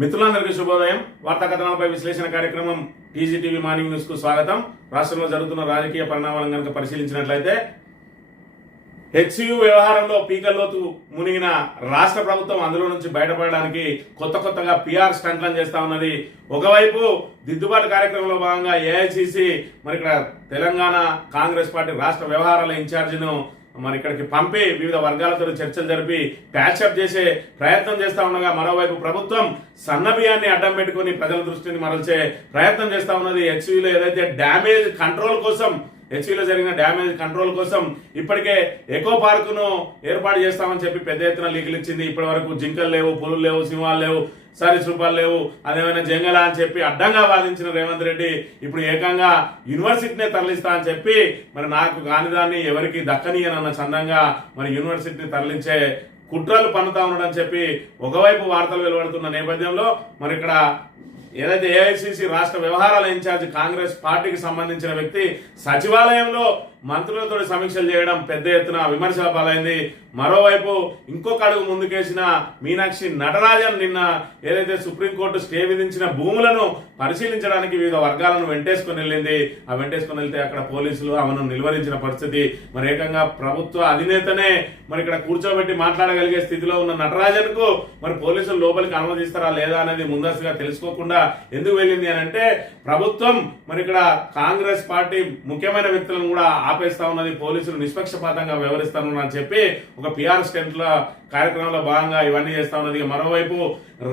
మిత్రులందరికీ శుభోదయం. వార్తా కథనాలపై విశ్లేషణ కార్యక్రమం టీజీటీవీ మార్నింగ్ న్యూస్కు స్వాగతం. రాష్ట్రంలో జరుగుతున్న రాజకీయ పరిణామాలను కనుక పరిశీలించినట్లయితే హెచ్యు వ్యవహారంలో పీకల్లోతు మునిగిన రాష్ట్ర ప్రభుత్వం అందులో నుంచి బయటపడడానికి కొత్త కొత్తగా పిఆర్ స్టంట్లను చేస్తా ఉన్నది. ఒకవైపు దిద్దుబాటు కార్యక్రమంలో భాగంగా ఏఐసిసి మరి ఇక్కడ తెలంగాణ కాంగ్రెస్ పార్టీ రాష్ట్ర వ్యవహారాల ఇన్ఛార్జిను మరి ఇక్కడికి పంపి వివిధ వర్గాలతో చర్చలు జరిపి ప్యాచప్ చేసే ప్రయత్నం చేస్తా ఉండగా మరోవైపు ప్రభుత్వం సన్నబియాన్ని అడ్డం పెట్టుకుని ప్రజల దృష్టిని మరల్చే ప్రయత్నం చేస్తా ఉన్నది. హెచ్యులో ఏదైతే డ్యామేజ్ కంట్రోల్ కోసం హెచ్పీలో జరిగిన డ్యామేజ్ కంట్రోల్ కోసం ఇప్పటికే ఎకో పార్కును ఏర్పాటు చేస్తామని చెప్పి పెద్ద ఎత్తున లీకులు ఇచ్చింది. ఇప్పటి వరకు జింకలు లేవు పులులు లేవు సింహాలు లేవు సరీసృపాలు లేవు అదేమైనా జంగలా అని చెప్పి అడ్డంగా వాదించిన రేవంత్ రెడ్డి ఇప్పుడు ఏకంగా యూనివర్సిటీనే తరలిస్తా అని చెప్పి మరి నాకు కాని దాన్ని ఎవరికి దక్కనీయనన్న చందంగా మరి యూనివర్సిటీని తరలించే కుట్రలు పన్నుతా ఉండడం చెప్పి ఒకవైపు వార్తలు వెలువడుతున్న నేపథ్యంలో మరి ఇక్కడ ఏదైతే ఏఐసిసి రాష్ట్ర వ్యవహారాల ఇన్ఛార్జ్ కాంగ్రెస్ పార్టీకి సంబంధించిన వ్యక్తి సచివాలయంలో మంత్రులతో సమీక్షలు చేయడం పెద్ద ఎత్తున విమర్శల పాలైంది. మరోవైపు ఇంకొక అడుగు ముందుకేసిన మీనాక్షి నటరాజన్ నిన్న ఏదైతే సుప్రీంకోర్టు స్టే విధించిన భూములను పరిశీలించడానికి వివిధ వర్గాలను వెంటేసుకుని వెళ్ళింది. ఆ వెంటేసుకుని వెళ్తే అక్కడ పోలీసులు ఆమెను నిలువరించిన పరిస్థితి. మరి ఏకంగా ప్రభుత్వ అధినేతనే మరి ఇక్కడ కూర్చోబెట్టి మాట్లాడగలిగే స్థితిలో ఉన్న నటరాజన్కు మరి పోలీసులు లోపలికి అనుమతిస్తారా లేదా అనేది ముందస్తుగా తెలుసుకోకుండా ఎందుకు వెళ్ళింది అని అంటే ప్రభుత్వం మరి ఇక్కడ కాంగ్రెస్ పార్టీ ముఖ్యమైన వ్యక్తులను కూడా ఆపేస్తా ఉన్నది పోలీసులు నిష్పక్షపాతంగా వ్యవహరిస్తాను అని చెప్పి ఒక పిఆర్ స్టెంట్ల కార్యక్రమంలో భాగంగా ఇవన్నీ చేస్తా ఉన్నది. మరోవైపు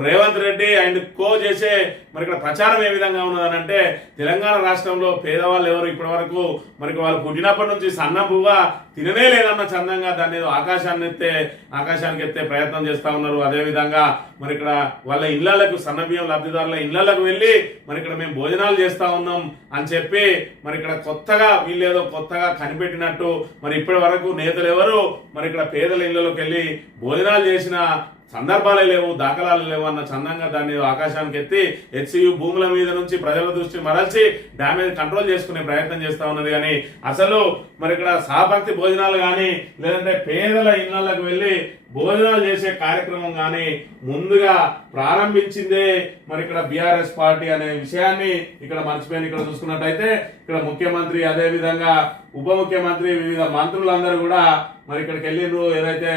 రేవంత్ రెడ్డి అండ్ కో చేసే మరి ఇక్కడ ప్రచారం ఏ విధంగా ఉన్నదనంటే తెలంగాణ రాష్ట్రంలో పేదవాళ్ళు ఎవరు ఇప్పటి వరకు మరి వాళ్ళు పుట్టినప్పటి నుంచి సన్నపుగా తిననే లేదన్న చందంగా దాన్ని ఏదో ఆకాశాన్ని ఎత్తే ఆకాశానికి ఎత్తే ప్రయత్నం చేస్తా ఉన్నారు. అదే విధంగా మరి ఇక్కడ వాళ్ళ ఇళ్ళకు సన్నబియ్యం లబ్ధిదారుల ఇళ్ళకు వెళ్ళి మరి ఇక్కడ మేము భోజనాలు చేస్తా ఉన్నాం అని చెప్పి మరి ఇక్కడ కొత్తగా వీళ్ళేదో కొత్తగా కనిపెట్టినట్టు మరి ఇప్పటి వరకు నేతలు ఎవరు మరి ఇక్కడ పేదల ఇళ్ళలోకి వెళ్ళి భోజనాలు చేసిన సందర్భాలే లేవు దాఖలాలు లేవు అన్న చందంగా దాన్ని ఆకాశానికి ఎత్తి హెచ్సియు భూముల మీద నుంచి ప్రజల దృష్టి మరల్చి డ్యామేజ్ కంట్రోల్ చేసుకునే ప్రయత్నం చేస్తా ఉన్నది. కానీ అసలు మరి ఇక్కడ సాపక్తి భోజనాలు కానీ లేదంటే పేదల ఇళ్ళకు వెళ్ళి భోజనాలు చేసే కార్యక్రమం కానీ ముందుగా ప్రారంభించిందే మరి ఇక్కడ బీఆర్ఎస్ పార్టీ అనే విషయాన్ని ఇక్కడ మర్చిపోయిన. ఇక్కడ చూసుకున్నట్టయితే ఇక్కడ ముఖ్యమంత్రి అదేవిధంగా ఉప ముఖ్యమంత్రి వివిధ మంత్రులందరూ కూడా మరి ఇక్కడికి వెళ్ళిండ్రు. ఏదైతే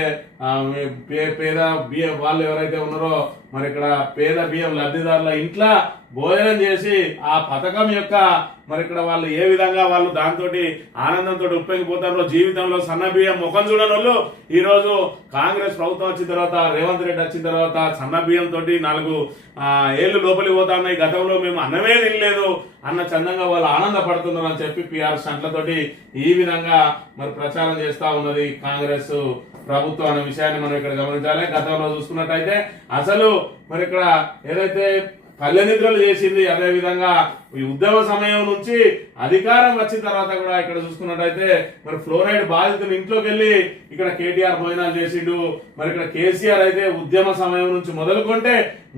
పే- పేద బియ్యం వాళ్ళు ఎవరైతే ఉన్నారో మరి ఇక్కడ పేద బియ్యం లబ్ధిదారుల ఇంట్లో భోజనం చేసి ఆ పథకం యొక్క మరి ఇక్కడ వాళ్ళు ఏ విధంగా వాళ్ళు దాంతో ఆనందంతో ఉప్పొంగిపోతారో జీవితంలో సన్న బియ్యం ముఖం చూడని వాళ్ళు ఈరోజు కాంగ్రెస్ ప్రభుత్వం వచ్చిన తర్వాత రేవంత్ రెడ్డి వచ్చిన తర్వాత సన్న బియ్యం తోటి నాలుగు ఏళ్ళు లోపలికి పోతా ఉన్నాయి. గతంలో మేము అన్నమే తినలేదు అన్న చందంగా వాళ్ళు ఆనందపడుతున్నారు అని చెప్పి పిఆర్ స్టంట్లతోటి ఈ విధంగా మరి ప్రచారం చేస్తూ ఉన్నది కాంగ్రెస్ ప్రభుత్వం అనే విషయాన్ని మనం ఇక్కడ గమనించాలి. గతంలో చూసుకున్నట్టయితే అసలు మరి ఇక్కడ ఏదైతే కళ్ళ నిద్రలు చేసింది అదే విధంగా ఈ ఉద్యమ సమయం నుంచి అధికారం వచ్చిన తర్వాత కూడా ఇక్కడ చూసుకున్నట్టయితే మరి ఫ్లోరైడ్ బాధితులు ఇంట్లోకి వెళ్ళి ఇక్కడ కేటీఆర్ భోజనాలు చేసిండు. మరి ఇక్కడ కేసీఆర్ అయితే ఉద్యమ సమయం నుంచి మొదలుకుంటే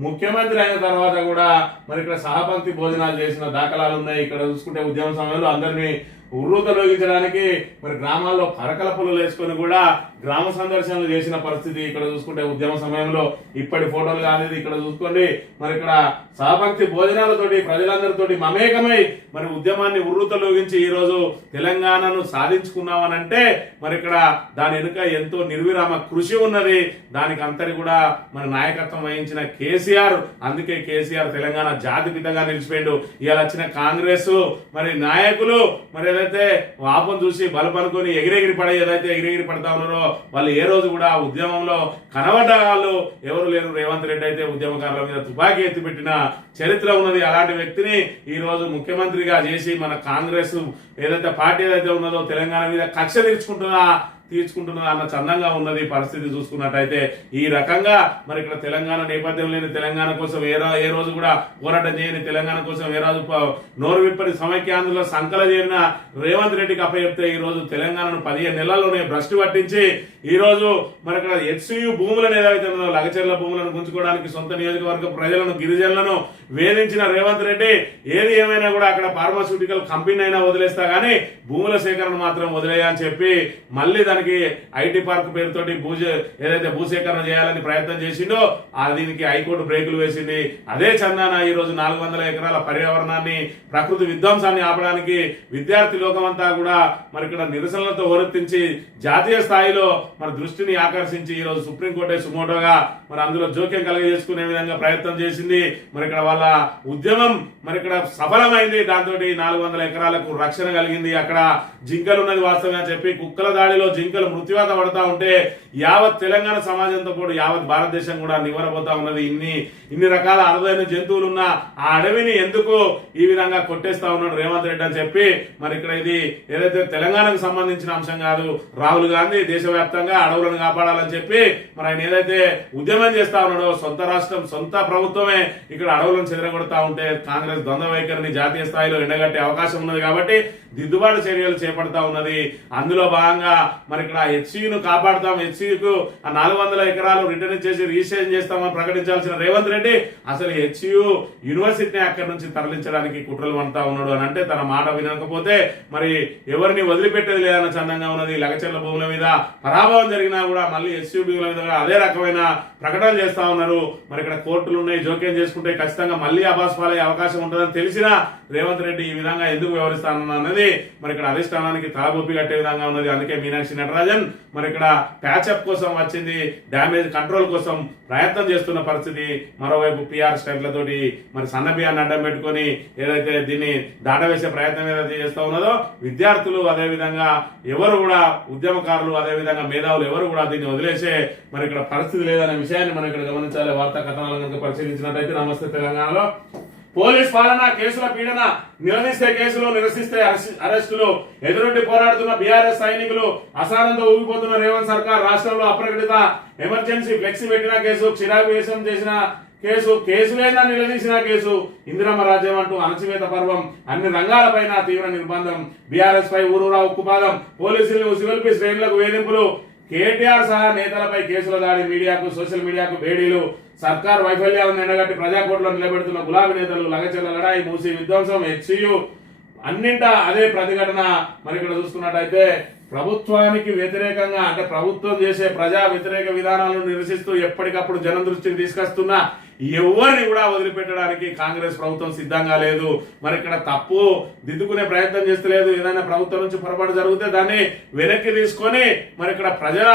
ముఖ్యమంత్రి అయిన తర్వాత కూడా మరి ఇక్కడ సహపంక్తి భోజనాలు చేసిన దాఖలాలు ఉన్నాయి. ఇక్కడ చూసుకుంటే ఉద్యమ సమయంలో అందరినీ ఉర్రూతలోగించడానికి మరి గ్రామాల్లో పరకల పుల్లలు వేసుకొని కూడా గ్రామ సందర్శనలు చేసిన పరిస్థితి ఇక్కడ చూసుకుంటే ఉద్యమ సమయంలో ఇప్పటి ఫోటోలు కాలేదు ఇక్కడ చూసుకోండి. మరి ఇక్కడ సహభక్తి భోజనాలతోటి ప్రజలందరితోటి మమేకమై మరి ఉద్యమాన్ని ఉర్రూతలోగించి లోగించి ఈరోజు తెలంగాణను సాధించుకున్నామనంటే మరి ఇక్కడ దాని వెనుక ఎంతో నిర్విరామ కృషి ఉన్నది. దానికి అంతటి కూడా మరి నాయకత్వం వహించిన కేసీఆర్ అందుకే కేసీఆర్ తెలంగాణ జాతిపితగా నిలిచిపోయిండు. ఇలా వచ్చిన కాంగ్రెస్ మరి నాయకులు మరి ఏదైతే వాపం చూసి బలపనుకొని ఎగిరెగిరి పడే ఏదైతే ఎగిరెగిరి పడతా ఉన్నారో వాళ్ళు ఏ రోజు కూడా ఉద్యమంలో కనబడ్డ వాళ్ళు ఎవరు లేరు. రేవంత్ రెడ్డి అయితే ఉద్యమకారుల మీద తుపాకీ ఎత్తిపెట్టిన చరిత్ర ఉన్నది. అలాంటి వ్యక్తిని ఈ రోజు ముఖ్యమంత్రిగా చేసి మన కాంగ్రెస్ ఏదైతే పార్టీ ఏదైతే ఉన్నదో తెలంగాణ మీద కక్ష తీర్చుకుంటున్నా తీర్చుకుంటున్నారు అన్న చందంగా ఉన్నది పరిస్థితి చూసుకున్నట్టయితే. ఈ రకంగా మరి ఇక్కడ తెలంగాణ నేపథ్యం లేని తెలంగాణ కోసం ఏ రా- ఏ రోజు కూడా పోరాటం చేయని తెలంగాణ కోసం ఏ రోజు నోరు విప్పని సమైక్యాంధ్రలో సంకల చేరిన రేవంత్ రెడ్డికి అప్పచెప్తే ఈ రోజు తెలంగాణను పదిహేను నెలల్లోనే భ్రష్టు పట్టించి ఈ రోజు మరి ఇక్కడ హెచ్సియు భూములను ఏదైతే ఉన్నదో లగచర్ల భూములను గుంజుకోవడానికి సొంత నియోజకవర్గ ప్రజలను గిరిజనులను వేధించిన రేవంత్ రెడ్డి ఏది ఏమైనా కూడా అక్కడ ఫార్మాస్యూటికల్ కంపెనీ అయినా వదిలేస్తా కానీ భూముల సేకరణ మాత్రం వదిలేయా అని చెప్పి మళ్ళీ దానికి ఐటీ పార్క్ పేరుతోటి భూజ ఏదైతే భూసేకరణ చేయాలని ప్రయత్నం చేసిండో ఆ దీనికి హైకోర్టు బ్రేకులు వేసింది. అదే చందాన ఈ రోజు నాలుగు వందల ఎకరాల పర్యావరణాన్ని ప్రకృతి విధ్వంసాన్ని ఆపడానికి విద్యార్థి లోకమంతా కూడా మరి ఇక్కడ నిరసనలతో హోరెత్తించి జాతీయ స్థాయిలో మన దృష్టిని ఆకర్షించి ఈ రోజు సుప్రీంకోర్టే సుమోటోగా మరి అందులో జోక్యం కలిగజేసుకునే విధంగా ప్రయత్నం చేసింది. మరి ఇక్కడ వాళ్ళ ఉద్యమం మరి ఇక్కడ సఫలమైంది. దాంతో నాలుగు వందల ఎకరాలకు రక్షణ కలిగింది. అక్కడ జింకలు ఉన్నది వాస్తవంగా చెప్పి కుక్కల దాడిలో జింకలు మృత్యువాత పడతా ఉంటే యావత్ తెలంగాణ సమాజంతో కూడా యావత్ భారతదేశం కూడా నివరపోతా ఉన్నది. ఇన్ని ఇన్ని రకాల అరుదైన జంతువులు ఉన్న ఆ అడవిని ఎందుకు ఈ విధంగా కొట్టేస్తా ఉన్నాడు రేవంత్ రెడ్డి అని చెప్పి మరి ఇక్కడ ఇది ఏదైతే తెలంగాణకు సంబంధించిన అంశం కాదు రాహుల్ గాంధీ దేశవ్యాప్తంగా అడవులను కాపాడాలని చెప్పి మరి ఆయన ఏదైతే ఉద్యమం చేస్తా ఉన్నాడో సొంత రాష్ట్రం సొంత ప్రభుత్వమే ఇక్కడ అడవులను చెదరగొడతా ఉంటే కాంగ్రెస్ ద్వంద్వ వైఖరిని జాతీయ స్థాయిలో ఎండగట్టే అవకాశం ఉన్నది కాబట్టి దిద్దుబాటు చర్యలు చేపడతా ఉన్నది. అందులో భాగంగా మరి ఇక్కడ హెచ్సిను కాపాడుతాం. హెచ్సికు ఆ నాలుగు వందల ఎకరాలు రిటర్న్ చేసి రిజిస్ట్రేషన్ చేస్తామని ప్రకటించాల్సిన రేవంత్ రెడ్డి అసలు హెచ్యు యూనివర్సిటీని అక్కడి నుంచి తరలించడానికి కుట్రలు పడతా ఉన్నాడు అని అంటే తన మాట వినకపోతే మరి ఎవరిని వదిలిపెట్టేది లేదన్న చందంగా ఉన్నది. లగచర్ల భూముల మీద పరాభవం జరిగినా కూడా మళ్ళీ ఎస్యూ భూముల మీద అదే రకమైన ప్రకటనలు చేస్తా ఉన్నారు. మరి ఇక్కడ కోర్టులు ఉన్నాయి. జోక్యం చేసుకుంటే ఖచ్చితంగా మళ్ళీ అబాస్ పాలయ్యే అవకాశం ఉంటుందని తెలిసినా రేవంత్ రెడ్డి ఈ విధంగా ఎందుకు వ్యవహరిస్తానన్నది అన్నది మరి ఇక్కడ అధిష్టానానికి తలబొప్పి కట్టే విధంగా ఉన్నది. అందుకే మీనాక్షి నటరాజన్ మరి ఇక్కడ ప్యాచప్ కోసం వచ్చింది డ్యామేజ్ కంట్రోల్ కోసం ప్రయత్నం చేస్తున్న పరిస్థితి. మరోవైపు పిఆర్ స్టైట్లతోటి మరి సన్న బియ్యాన్ని అడ్డం పెట్టుకొని ఏదైతే దీన్ని దాటవేసే ప్రయత్నం ఏదైతే చేస్తూ ఉన్నదో విద్యార్థులు అదేవిధంగా ఎవరు కూడా ఉద్యమకారులు అదే విధంగా మేధావులు ఎవరు కూడా దీన్ని వదిలేసే మరి ఇక్కడ పరిస్థితి లేదనే విషయాన్ని మనం ఇక్కడ గమనించాలి. వార్తా కథనాలను కనుక పరిశీలించినట్టయితే నమస్తే తెలంగాణలో పోలీస్ పాలన కేసుల పీడన నిరసిస్తే కేసులు నిరసిస్తే అరెస్టులు ఎదురొడ్డి పోరాడుతున్న బీఆర్ఎస్ సైనికులు అసహనంతో ఊగిపోతున్న రేవంత్ సర్కార్ రాష్ట్రంలో అప్రకటిత ఎమర్జెన్సీ ఫ్లెక్సీ పెట్టిన కేసు చిరాకు వేషం చేసిన కేసు కేసులేనా నిలదీసిన కేసు ఇందిరమ్మ రాజ్యం అంటూ అణచివేత పర్వం అన్ని రంగాలపైన తీవ్ర నిర్బంధం. బీఆర్ఎస్ పై ఊరూరా ఉక్కుపాదం. పోలీసులు ఉసిగొల్పి శ్రేణులకు వేధింపులు. కేటీఆర్ సహా నేతలపై కేసుల దాడి మీడియాకు సోషల్ మీడియాకు బేడీలు. సర్కార్ వైఫల్యాలను ఎండగట్టి ప్రజాకోట్లో నిలబెడుతున్న గులాబీ నేతలు లగచెల్ల లడాయి మూసి విధ్వంసం హెచ్సియు. అన్నింట అదే ప్రతిఘటన మరి ఇక్కడ చూసుకున్నట్టయితే ప్రభుత్వానికి వ్యతిరేకంగా అంటే ప్రభుత్వం చేసే ప్రజా వ్యతిరేక విధానాలను నిరసిస్తూ ఎప్పటికప్పుడు జనం దృష్టికి తీసుకొస్తున్న ఎవరిని కూడా వదిలిపెట్టడానికి కాంగ్రెస్ ప్రభుత్వం సిద్ధంగా లేదు. మరి ఇక్కడ తప్పు దిద్దుకునే ప్రయత్నం చేస్తలేదు. ఏదైనా ప్రభుత్వం నుంచి పొరపాటు జరిగితే దాన్ని వెనక్కి తీసుకొని మరి ఇక్కడ ప్రజల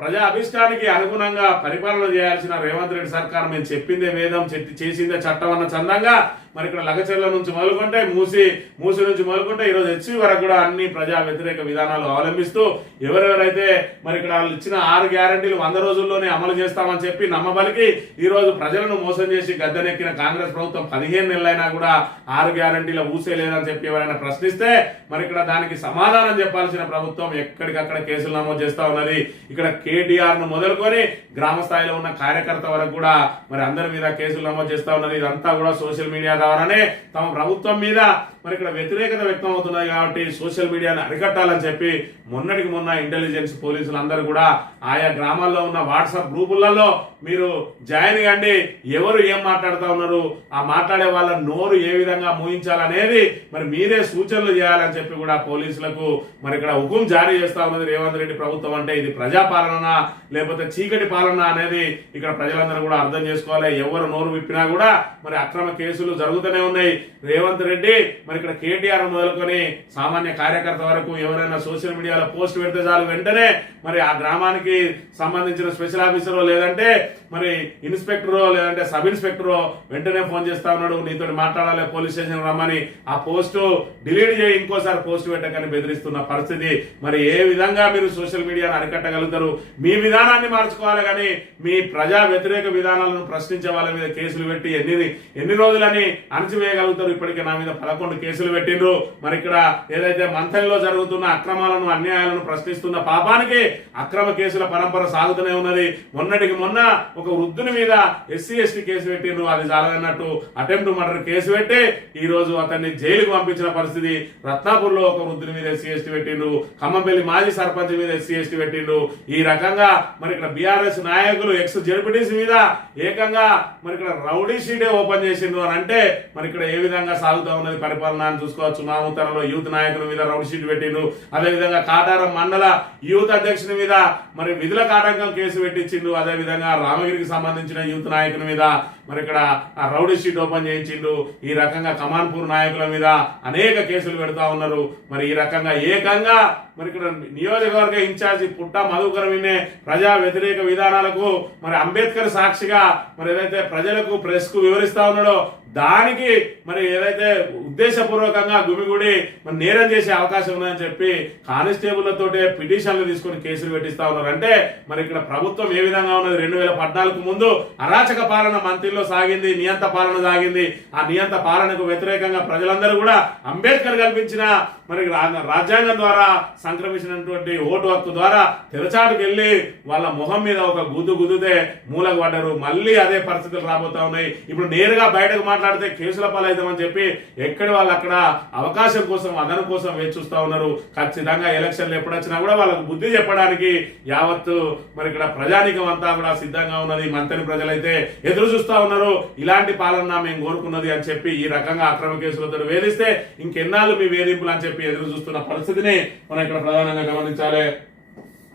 ప్రజా అభిష్టానికి అనుగుణంగా పరిపాలన చేయాల్సిన రేవంత్ రెడ్డి సర్కార్ మేము చెప్పిందే వేదం చెట్టి చేసిందే చట్టం అన్న చందంగా మరి ఇక్కడ లగచర్ల నుంచి మొదలుకుంటే మూసి మూసి నుంచి మొదలుకుంటే ఈరోజు హెచ్వి వరకు కూడా అన్ని ప్రజా వ్యతిరేక విధానాలు అవలంబిస్తూ ఎవరెవరైతే మరి ఇక్కడ వాళ్ళు ఇచ్చిన ఆరు గ్యారంటీలు వంద రోజుల్లోనే అమలు చేస్తామని చెప్పి నమ్మబలికి ఈ రోజు ప్రజలను మోసం చేసి గద్దెనెక్కిన కాంగ్రెస్ ప్రభుత్వం పదిహేను నెలలైనా కూడా ఆరు గ్యారంటీల ఊసే లేదని చెప్పి ఎవరైనా ప్రశ్నిస్తే మరి ఇక్కడ దానికి సమాధానం చెప్పాల్సిన ప్రభుత్వం ఎక్కడికక్కడ కేసులు నమోదు చేస్తా ఉన్నది. ఇక్కడ కేటీఆర్ను మొదలుకొని గ్రామ స్థాయిలో ఉన్న కార్యకర్త వరకు కూడా మరి అందరి మీద కేసులు నమోదు చేస్తా ఉన్నది. ఇదంతా కూడా సోషల్ మీడియా ద్వారానే తమ ప్రభుత్వం మీద మరి ఇక్కడ వ్యతిరేకత వ్యక్తం అవుతున్నది కాబట్టి సోషల్ మీడియాను అరికట్టాలని చెప్పి మొన్నటికి మొన్న ఇంటెలిజెన్స్ పోలీసులు అందరూ కూడా ఆయా గ్రామాల్లో ఉన్న వాట్సాప్ గ్రూపులలో మీరు జాయిన్ కండి ఎవరు ఏం మాట్లాడుతూ ఉన్నారు ఆ మాట్లాడే వాళ్ళ నోరు ఏ విధంగా మూయించాలనేది మరి మీరే సూచనలు చేయాలని చెప్పి కూడా పోలీసులకు మరి ఇక్కడ హుకుం జారీ చేస్తా ఉన్నది రేవంత్ రెడ్డి ప్రభుత్వం అంటే ఇది ప్రజాపాలన లేకపోతే చీకటి పాలన అనేది ఇక్కడ ప్రజలందరూ కూడా అర్థం చేసుకోవాలి. ఎవరు నోరు విప్పినా కూడా మరి అక్రమ కేసులు జరుగుతూనే ఉన్నాయి. రేవంత్ రెడ్డి మరి ఇక్కడ కేటీఆర్ మొదలుకొని సామాన్య కార్యకర్త వరకు ఎవరైనా సోషల్ మీడియాలో పోస్ట్ పెడితే చాలు వెంటనే మరి ఆ గ్రామానికి సంబంధించిన స్పెషల్ ఆఫీసర్ లేదంటే మరి ఇన్స్పెక్టరో లేదంటే సబ్ ఇన్స్పెక్టరో వెంటనే ఫోన్ చేస్తా ఉన్నాడు. నీతో మాట్లాడాలి పోలీస్ స్టేషన్ రమ్మని. ఆ పోస్టు డిలీట్ చేయి ఇంకోసారి పోస్ట్ పెట్టకని బెదిరిస్తున్న పరిస్థితి. మరి ఏ విధంగా మీరు సోషల్ మీడియాను అరికట్టగలుగుతారు? మీ విధానాన్ని మార్చుకోవాలి కానీ మీ ప్రజా వ్యతిరేక విధానాలను ప్రశ్నించే వాళ్ళ మీద కేసులు పెట్టి ఎన్ని ఎన్ని రోజులని అణచివేయగలుగుతారు? ఇప్పటికే నా మీద పదకొండు కేసులు పెట్టిండ్రు. మరి ఇక్కడ ఏదైతే మంథన్లో జరుగుతున్న అక్రమాలను అన్యాయాలను ప్రశ్నిస్తున్న పాపానికి అక్రమ కేసుల పరంపర సాగుతూనే ఉన్నది. మొన్నటికి మొన్న ఒక వృద్ధుని మీద ఎస్సీ ఎస్టీ కేసు పెట్టిండ్రు అది చాలదన్నట్టు అటెంప్ట్ మర్డర్ కేసు పెట్టి ఈ రోజు అతన్ని జైలుకు పంపించిన పరిస్థితి. రత్నాపూర్లో ఒక వృద్ధుని మీద ఎస్సీ ఎస్టీ పెట్టిండు. ఖమ్మంపల్లి మాజీ సర్పంచ్ మీద ఎస్సీ ఎస్టీ పెట్టిండు. ఈ రకంగా మరి ఇక్కడ బీఆర్ఎస్ నాయకులు ఎక్స్ జెడ్పీటీసీ మీద ఏకంగా మరి ఇక్కడ రౌడీ షీటే ఓపెన్ చేసిండ్రు అని అంటే మరి ఇక్కడ ఏ విధంగా సాగుతా ఉన్నది పరిపాలన అని చూసుకోవచ్చు. మామూతరంలో యూత్ నాయకుల మీద రౌడీ షీట్ పెట్టిండు. అదే విధంగా కాటారం మండల యూత్ అధ్యక్షుని మీద మరి విధుల కాటంకం కేసు పెట్టించిండు. అదే విధంగా రామగిరికి సంబంధించిన యూత్ నాయకుల మీద మరి ఇక్కడ ఆ రౌడీ షీట్ ఓపెన్ చేయించిండు. ఈ రకంగా కమాన్పూర్ నాయకుల మీద అనేక కేసులు పెడతా ఉన్నారు. మరి ఈ రకంగా ఏకంగా మరి ఇక్కడ నియోజకవర్గ ఇన్ఛార్జి పుట్ట మధుకర్ వినే ప్రజా వ్యతిరేక విధానాలకు మరి అంబేద్కర్ సాక్షిగా మరి ఏదైతే ప్రజలకు ప్రెస్కు వివరిస్తా ఉన్నాడో దానికి మరి ఏదైతే ఉద్దేశపూర్వకంగా గుమిగుడి మరి నేరం చేసే అవకాశం ఉందని చెప్పి కానిస్టేబుల్లతోటే పిటిషన్లు తీసుకొని కేసులు పెట్టిస్తా ఉన్నారు. అంటే మరి ఇక్కడ ప్రభుత్వం ఏ విధంగా ఉన్నది? రెండు వేల పద్నాలుగు ముందు అరాచక పాలన మంత్రిలో సాగింది నియంత పాలన సాగింది. ఆ నియంత పాలనకు వ్యతిరేకంగా ప్రజలందరూ కూడా అంబేద్కర్ కల్పించిన మరి రాజ్యాంగం ద్వారా సంక్రమించినటువంటి ఓటు హక్కు ద్వారా తెరచాటుకు వెళ్ళి వాళ్ళ మొహం మీద ఒక గుద్దు గుద్దుతే మూలకు పడ్డారు. మళ్ళీ అదే పరిస్థితులు రాబోతా ఉన్నాయి. ఇప్పుడు నేరుగా బయటకు మాట్లాడితే కేసుల పాలవుతామని చెప్పి ఎక్కడి వాళ్ళు అక్కడ అవకాశం కోసం అదనం కోసం వేచి చూస్తా ఉన్నారు. ఖచ్చితంగా ఎలక్షన్లు ఎప్పుడొచ్చినా కూడా వాళ్ళకు బుద్ధి చెప్పడానికి యావత్తు మరి ఇక్కడ ప్రజానికం అంతా కూడా సిద్ధంగా ఉన్నది. మంత్రి ప్రజలైతే ఎదురు చూస్తా ఉన్నారు. ఇలాంటి పాలన మేము కోరుకున్నది అని చెప్పి ఈ రకంగా అక్రమ కేసులతో వేధిస్తే ఇంకెన్నాళ్ళు మీ వేధింపులు అని చెప్పి ఎదురు చూస్తున్న పరిస్థితిని మనం ఇక్కడ ప్రధానంగా గమనించాలి.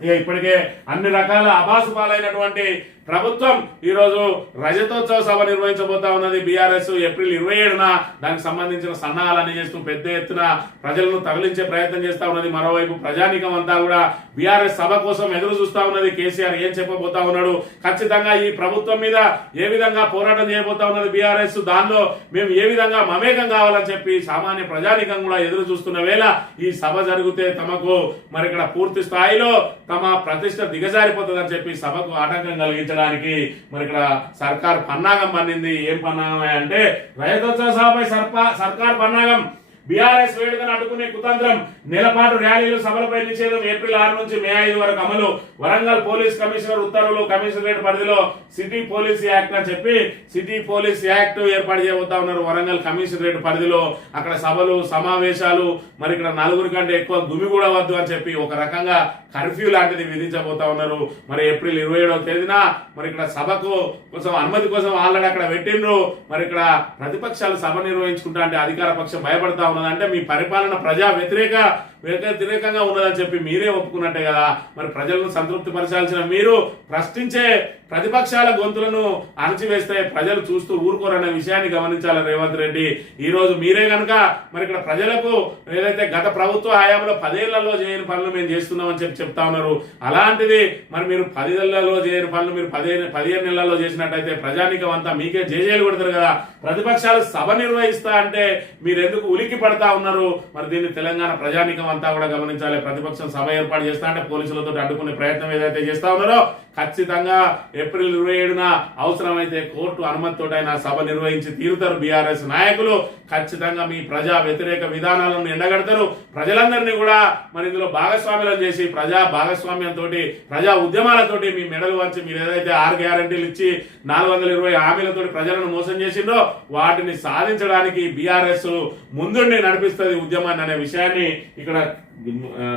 ఇక ఇప్పటికే అన్ని రకాల అభాసు పాలైనటువంటి ప్రభుత్వం ఈరోజు రజతోత్సవ సభ నిర్వహించబోతా ఉన్నది. బీఆర్ఎస్ ఏప్రిల్ ఇరవై ఏడున దానికి సంబంధించిన సన్నాహాలన్నీ చేస్తూ పెద్ద ఎత్తున ప్రజలను తరలించే ప్రయత్నం చేస్తా ఉన్నది. మరోవైపు ప్రజానికం అంతా కూడా బీఆర్ఎస్ సభ కోసం ఎదురు చూస్తా ఉన్నది. కేసీఆర్ ఏం చెప్పబోతా ఉన్నాడు? ఖచ్చితంగా ఈ ప్రభుత్వం మీద ఏ విధంగా పోరాటం చేయబోతా ఉన్నది బీఆర్ఎస్? దానిలో మేము ఏ విధంగా మమేకం కావాలని చెప్పి సామాన్య ప్రజానికం కూడా ఎదురు చూస్తున్న వేళ ఈ సభ జరిగితే తమకు మరి ఇక్కడ పూర్తి స్థాయిలో తమ ప్రతిష్ట దిగజారిపోతుందని చెప్పి సభకు ఆటంకం కలిగించడానికి మరి ఇక్కడ సర్కార్ పన్నాగం పన్నింది. ఏం పన్నాగం అంటే రైతోత్సవ సభపై సర్పా సర్కార్ పన్నాగం. బీఆర్ఎస్ వేడుకను అడ్డుకునే కుతంత్రం నెలపాటు ర్యాలీలు సభలపై నిషేధం ఏప్రిల్ ఆరు నుంచి మే ఐదు వరకు అమలు. వరంగల్ పోలీస్ కమిషనర్ ఉత్తర్వులు కమిషనరేట్ పరిధిలో సిటీ పోలీస్ యాక్ట్ అని చెప్పి సిటీ పోలీస్ యాక్ట్ ఏర్పాటు చేయబోతా ఉన్నారు వరంగల్ కమిషనరేట్ పరిధిలో. అక్కడ సభలు సమావేశాలు మరి ఇక్కడ నలుగురి కంటే ఎక్కువ గుమి కూడా వద్దు అని చెప్పి ఒక రకంగా కర్ఫ్యూ లాంటిది విధించబోతా ఉన్నారు. మరి ఏప్రిల్ ఇరవై ఏడవ తేదీన మరి ఇక్కడ సభకు కోసం అనుమతి కోసం ఆల్రెడీ అక్కడ పెట్టిండ్రు. మరి ఇక్కడ ప్రతిపక్షాలు సభ నిర్వహించుకుంటా అంటే అధికార పక్షం భయపడతా ఉన్నదంటే మీ పరిపాలన ప్రజా వ్యతిరేక వ్యతిరేకంగా ఉన్నదని చెప్పి మీరే ఒప్పుకున్నట్టే కదా. మరి ప్రజలను సంతృప్తి పరచాల్సిన మీరు ప్రశ్నించే ప్రతిపక్షాల గొంతులను అణచివేస్తే ప్రజలు చూస్తూ ఊరుకోరన్న విషయాన్ని గమనించాలి రేవంత్ రెడ్డి. ఈ రోజు మీరే కనుక మరి ఇక్కడ ప్రజలకు ఏదైతే గత ప్రభుత్వ హయాంలో పదేళ్ళలో చేయని పనులు మేము చేస్తున్నామని చెప్పి చెప్తా ఉన్నారు. అలాంటిది మరి మీరు పదేళ్ళలో చేయని పనులు మీరు పదిహేను పదిహేను నెలల్లో చేసినట్టయితే ప్రజానికం అంతా మీకే జేజేలు కొడతారు కదా. ప్రతిపక్షాలు సభ నిర్వహిస్తా అంటే మీరు ఎందుకు ఉలికి పడతా ఉన్నారు? మరి దీన్ని తెలంగాణ ప్రజానికం అంతా కూడా గమనించాలి. ప్రతిపక్షం సభ ఏర్పాటు చేస్తా అంటే పోలీసులతో అడ్డుకునే ప్రయత్నం ఏదైతే చేస్తా ఉన్నారో ఖచ్చితంగా ఏప్రిల్ ఇరవై ఏడున అవసరమైతే కోర్టు అనుమతితోటైనా సభ నిర్వహించి తీరుతారు బీఆర్ఎస్ నాయకులు. ఖచ్చితంగా మీ ప్రజా వ్యతిరేక విధానాలను ఎండగడతారు. ప్రజలందరినీ కూడా మరి ఇందులో భాగస్వామ్యం చేసి ప్రజా భాగస్వామ్యంతో ప్రజా ఉద్యమాలతోటి మీ మెడలు వంచి మీరు ఏదైతే ఆరు గ్యారంటీలు ఇచ్చి నాలుగు వందల ఇరవై హామీలతో ప్రజలను మోసం చేసిందో వాటిని సాధించడానికి బీఆర్ఎస్ ముందుండి నడిపిస్తుంది ఉద్యమాన్ని అనే విషయాన్ని ఇక్కడ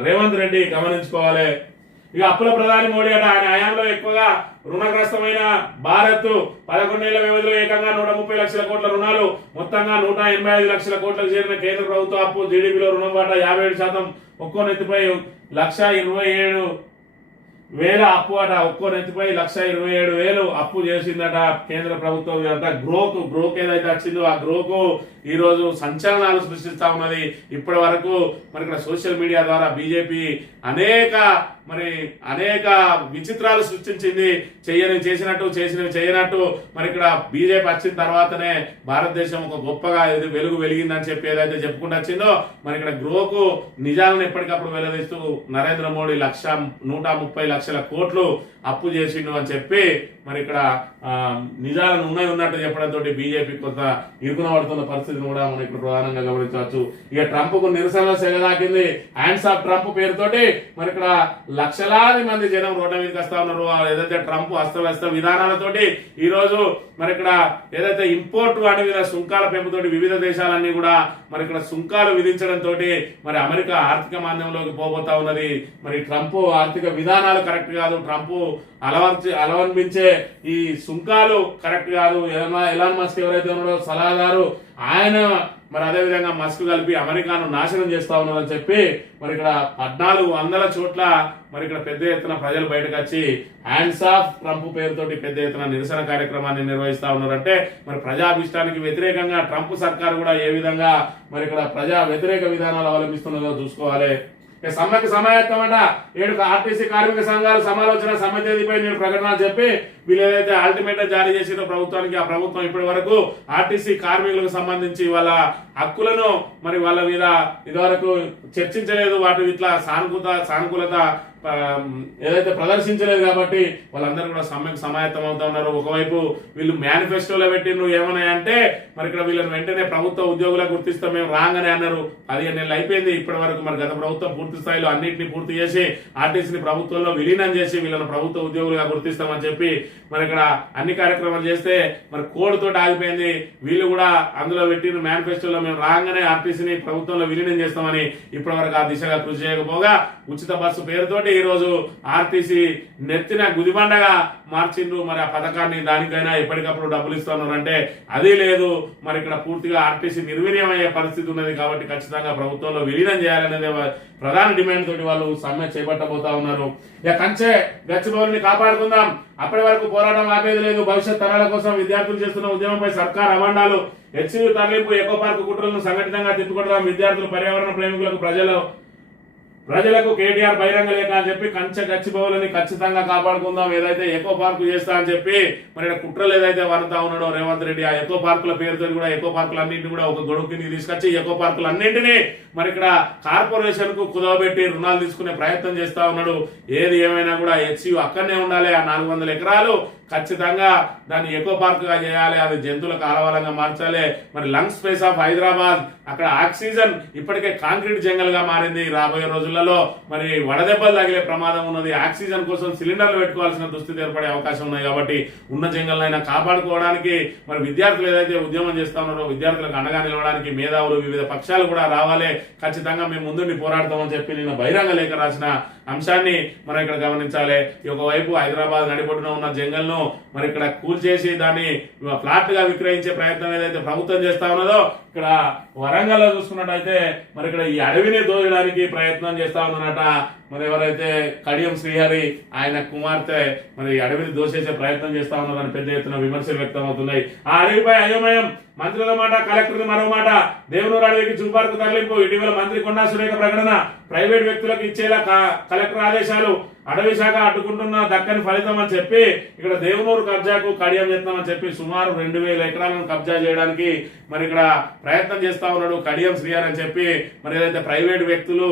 రేవంత్ రెడ్డి గమనించుకోవాలి. ఇక అప్పుల ప్రధాని మోడీ అట ఆయన హయాంలో ఎక్కువగా రుణగ్రస్తమైన భారత్ పదకొండేళ్ళ వ్యవధిలో ఏకంగా నూట ముప్పై లక్షల కోట్ల రుణాలు మొత్తంగా నూట ఎనభై ఐదు లక్షల కోట్లకు చేరిన కేంద్ర ప్రభుత్వ అప్పు జీడీపీలో రుణం వాటా యాభై ఏడు శాతం ఒక్కో నెత్తిపై లక్ష ఇరవై ఏడు వేల అప్పు అట ఒక్కో నెత్తిపై లక్ష ఇరవై ఏడు వేలు అప్పు చేసిందట కేంద్ర ప్రభుత్వం. అంతా గ్రోకు గ్రోక్ ఏదైతే వచ్చిందో ఆ గ్రోకు ఈరోజు సంచలనాలు సృష్టిస్తా ఉన్నది. ఇప్పటి వరకు మరి ఇక్కడ సోషల్ మీడియా ద్వారా బీజేపీ అనేక మరి అనేక విచిత్రాలు సృష్టించింది చెయ్యని చేసినట్టు చేసినవి చేయనట్టు. మరి ఇక్కడ బీజేపీ వచ్చిన తర్వాతనే భారతదేశం ఒక గొప్పగా ఇది వెలుగు వెలిగిందని చెప్పి ఏదైతే చెప్పుకుంటూ వచ్చిందో మరి ఇక్కడ గ్రోకు నిజాలను ఎప్పటికప్పుడు వెల్లడిస్తూ నరేంద్ర మోడీ లక్ష నూట ముప్పై లక్షల కోట్లు అప్పు చేసిండు అని చెప్పి మరి ఇక్కడ ఆ, నిజాలను ఉన్నాయి ఉన్నట్టు చెప్పడంతో బీజేపీ కొంత ఇరుకున పడుతున్న పరిస్థితిని కూడా మనం ఇక్కడ ప్రధానంగా గమనించవచ్చు. ఇక ట్రంప్కు నిరసన సెగదాకింది హ్యాండ్స్ ఆఫ్ ట్రంప్ పేరుతోటి మరి ఇక్కడ లక్షలాది మంది జనం రోడ్ల మీదకి వస్తా ఉన్నారు. ఏదైతే ట్రంప్ అస్తవ్యస్త విధానాలతోటి ఈ రోజు మరి ఇక్కడ ఏదైతే ఇంపోర్ట్ వాటి మీద సుంకాల పెంపుతోటి వివిధ దేశాలన్నీ కూడా మరి ఇక్కడ సుంకాలు విధించడం తోటి మరి అమెరికా ఆర్థిక మాంద్యంలోకి పోబోతా ఉన్నది. మరి ట్రంప్ ఆర్థిక విధానాలు కరెక్ట్ కాదు. ట్రంప్ అలవర్చి అలవన్పించే ఈ సుంకాలు కరెక్ట్ కాదు. ఎలాన్ ఎలాన్ మస్క్ ఎవరైతే ఉన్నాడో సలహాదారు ఆయన మరి అదే విధంగా మస్క్ కలిపి అమెరికాను నాశనం చేస్తా ఉన్నారని చెప్పి మరి ఇక్కడ పద్నాలుగు వందల చోట్ల మరి ఇక్కడ పెద్ద ఎత్తున ప్రజలు బయటకు వచ్చి హ్యాండ్స్ ఆఫ్ ట్రంప్ పేరుతోటి పెద్ద ఎత్తున నిరసన కార్యక్రమాన్ని నిర్వహిస్తా ఉన్నారంటే మరి ప్రజాభిష్టానికి వ్యతిరేకంగా ట్రంప్ సర్కార్ కూడా ఏ విధంగా మరి ఇక్కడ ప్రజా వ్యతిరేక విధానాలు అవలంబిస్తున్నదో చూసుకోవాలి. సమ్మెకు సమాయత్తమట. ఏడు ఆర్టీసీ కార్మిక సంఘాలు సమాలోచన సమ్మె తేదీపై నేను ప్రకటన చెప్పి వీళ్ళు ఏదైతే అల్టిమేట్ జారీ చేసిందో ప్రభుత్వానికి ఆ ప్రభుత్వం ఇప్పటి వరకు ఆర్టీసీ కార్మికులకు సంబంధించి వాళ్ళ హక్కులను మరి వాళ్ళ మీద ఇదివరకు చర్చించలేదు. వాటి ఇట్లా సానుకూల సానుకూలత ఏదైతే ప్రదర్శించలేదు కాబట్టి వాళ్ళందరూ కూడా సమ్మెకు సమాయత్తం అవుతా ఉన్నారు. ఒకవైపు వీళ్ళు మేనిఫెస్టోలో పెట్టిండ్రు ఏమన్నాయంటే మరి ఇక్కడ వీళ్ళని వెంటనే ప్రభుత్వ ఉద్యోగులకు గుర్తిస్తాం మేము రాగానే అన్నారు. పదిహేను నెలలు అయిపోయింది. ఇప్పటి వరకు మరి గత ప్రభుత్వం పూర్తి స్థాయిలో అన్నింటినీ పూర్తి చేసి ఆర్టీసీని ప్రభుత్వంలో విలీనం చేసి వీళ్ళని ప్రభుత్వ ఉద్యోగులుగా గుర్తిస్తామని చెప్పి మరి ఇక్కడ అన్ని కార్యక్రమాలు చేస్తే మరి కోడ్తో ఆగిపోయింది. వీళ్ళు కూడా అందులో పెట్టిన మేనిఫెస్టోలో మేము రాగానే ఆర్టీసీని ప్రభుత్వంలో విలీనం చేస్తామని ఇప్పటి వరకు ఆ దిశగా కృషి చేయకపోగా ఉచిత బస్సు పేరుతోటి ఈరోజు ఆర్టీసీ నెత్తిన గుదిబండగా మార్చిండ్రు. మరి ఆ పథకాన్ని దానికైనా ఎప్పటికప్పుడు డబ్బులు ఇస్తున్నారంటే అది లేదు. మరి ఇక్కడ పూర్తిగా ఆర్టీసీ నిర్వీర్యం అయ్యే పరిస్థితి ఉన్నది కాబట్టి ఖచ్చితంగా ప్రభుత్వంలో విలీనం చేయాలనేది ప్రధాన డిమాండ్ తోటి వాళ్ళు సమ్మె చేపట్టబోతా ఉన్నారు. ఇక కంచె గచ్చిబౌలిని కాపాడుకుందాం. అప్పటి వరకు పోరాటం ఆపేది లేదు. భవిష్యత్ తరాల కోసం విద్యార్థులు చేస్తున్న ఉద్యమంపై సర్కార్ అవాండాలు. హెచ్సి తరలింపు ఎకో పార్క్ కుట్రలను సంఘటితంగా తిప్పుకొడదాం. విద్యార్థులు పర్యావరణ ప్రేమికులకు ప్రజలు ప్రజలకు కేటీఆర్ బహిరంగ లేఖ అని చెప్పి కంచె గచ్చిబౌలని ఖచ్చితంగా కాపాడుకుందాం ఏదైతే ఎకో పార్క్ చేస్తా అని చెప్పి మరి కుట్రలు ఏదైతే వనతా ఉన్నాడో రేవంత్ రెడ్డి ఆ ఎకో పార్కుల పేరుతో కూడా ఎకో పార్కులు అన్నింటినీ కూడా ఒక గొడుగు కింద తీసుకొచ్చి ఎకో పార్కులు అన్నింటినీ మరి ఇక్కడ కార్పొరేషన్కు కుదవబెట్టి రుణాలు తీసుకునే ప్రయత్నం చేస్తా ఉన్నాడు. ఏది ఏమైనా కూడా హెచ్యు అక్కడనే ఉండాలి. ఆ నాలుగు వందల ఎకరాలు ఖచ్చితంగా దాన్ని ఎకో పార్క్గా చేయాలి అది జంతువుల కాలవలంగా మార్చాలి. మరి లంగ్ స్పేస్ ఆఫ్ హైదరాబాద్ అక్కడ ఆక్సిజన్ ఇప్పటికే కాంక్రీట్ జంగల్గా మారింది రాబోయే రోజులలో. మరి వడదెబ్బలు తగిలే ప్రమాదం ఉన్నది. ఆక్సిజన్ కోసం సిలిండర్లు పెట్టుకోవాల్సిన దుస్థితి ఏర్పడే అవకాశం ఉన్నాయి కాబట్టి ఉన్న జంగల్నైనా కాపాడుకోవడానికి మరి విద్యార్థులు ఏదైతే ఉద్యమం చేస్తా ఉన్నారో విద్యార్థులకు అండగా నిలవడానికి మేధావులు వివిధ పక్షాలు కూడా రావాలి. ఖచ్చితంగా మేము ముందుండి పోరాడతామని చెప్పి నేను బహిరంగ లేఖ రాసిన అంశాన్ని మనం ఇక్కడ గమనించాలి. ఒకవైపు హైదరాబాద్ నడిబొడ్డున ఉన్న జంగల్ను మరి ఇక్కడ కూల్చేసి దాన్ని ఫ్లాట్గా విక్రయించే ప్రయత్నం ఏదైతే ప్రభుత్వం చేస్తా ఉన్నదో ఇక్కడ వరంగల్లో చూసుకున్నట్టయితే మరి ఇక్కడ ఈ అడవిని దోయడానికి ప్రయత్నం చేస్తా ఉన్నారట మరి ఎవరైతే కడియం శ్రీహరి ఆయన కుమార్తె మరి అడవిని దోసేసే ప్రయత్నం చేస్తా ఉన్నారని పెద్ద ఎత్తున విమర్శలు వ్యక్తం అవుతున్నాయి ఆ అడవిపై అయోమయం. మంత్రుల మాట కలెక్టర్ మరో మాట. దేవునూరు అడవికి జూపార్కు తరలింపు. ఇటీవల మంత్రి కొండా సురేఖ ప్రకటన. ప్రైవేట్ వ్యక్తులకు ఇచ్చేలా కలెక్టర్ ఆదేశాలు. అడవి శాఖ అడ్డుకుంటున్న దక్కని ఫలితం అని చెప్పి ఇక్కడ దేవునూరు కబ్జాకు కడియం చేస్తామని చెప్పి సుమారు రెండు వేల ఎకరాలను కబ్జా చేయడానికి మరి ఇక్కడ ప్రయత్నం చేస్తా ఉన్నాడు కడియం శ్రీయార్ అని చెప్పి. మరి ఏదైతే ప్రైవేట్ వ్యక్తులు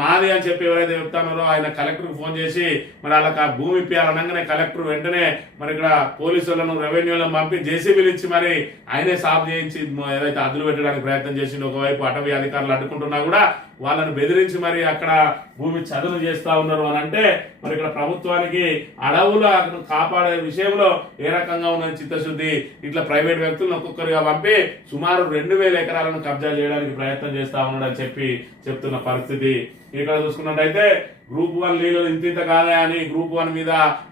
మాది అని చెప్పి ఎవరైతే చెప్తున్నారో ఆయన కలెక్టర్ ఫోన్ చేసి మరి వాళ్ళకి ఆ భూమి ఇప్పించాలనగానే కలెక్టర్ వెంటనే మరి ఇక్కడ పోలీసులను రెవెన్యూలను పంపి జేసీబీలు ఇచ్చి మరి ఆయనే సాఫ్ చేయించి ఏదైతే అదులు పెట్టడానికి ప్రయత్నం చేసిండు ఒకవైపు అటవీ అధికారులు అడ్డుకుంటున్నా కూడా వాళ్ళని బెదిరించి మరి అక్కడ భూమి చదును చేస్తూ ఉన్నారు అని అంటే మరి ఇక్కడ ప్రభుత్వానికి అడవుల కాపాడే విషయంలో ఏ రకంగా ఉన్న చిత్తశుద్ధి ఇట్లా ప్రైవేట్ వ్యక్తులను ఒక్కొక్కరిగా పంపి సుమారు రెండు వేల ఎకరాలను కబ్జా చేయడానికి ప్రయత్నం చేస్తా ఉన్నాడని చెప్పి చెప్తున్న పరిస్థితి. ఇక్కడ చూసుకున్నట్టయితే గ్రూప్ వన్ నీళ్ళు ఇంత ఇంత కాదా అని గ్రూప్ వన్ మీద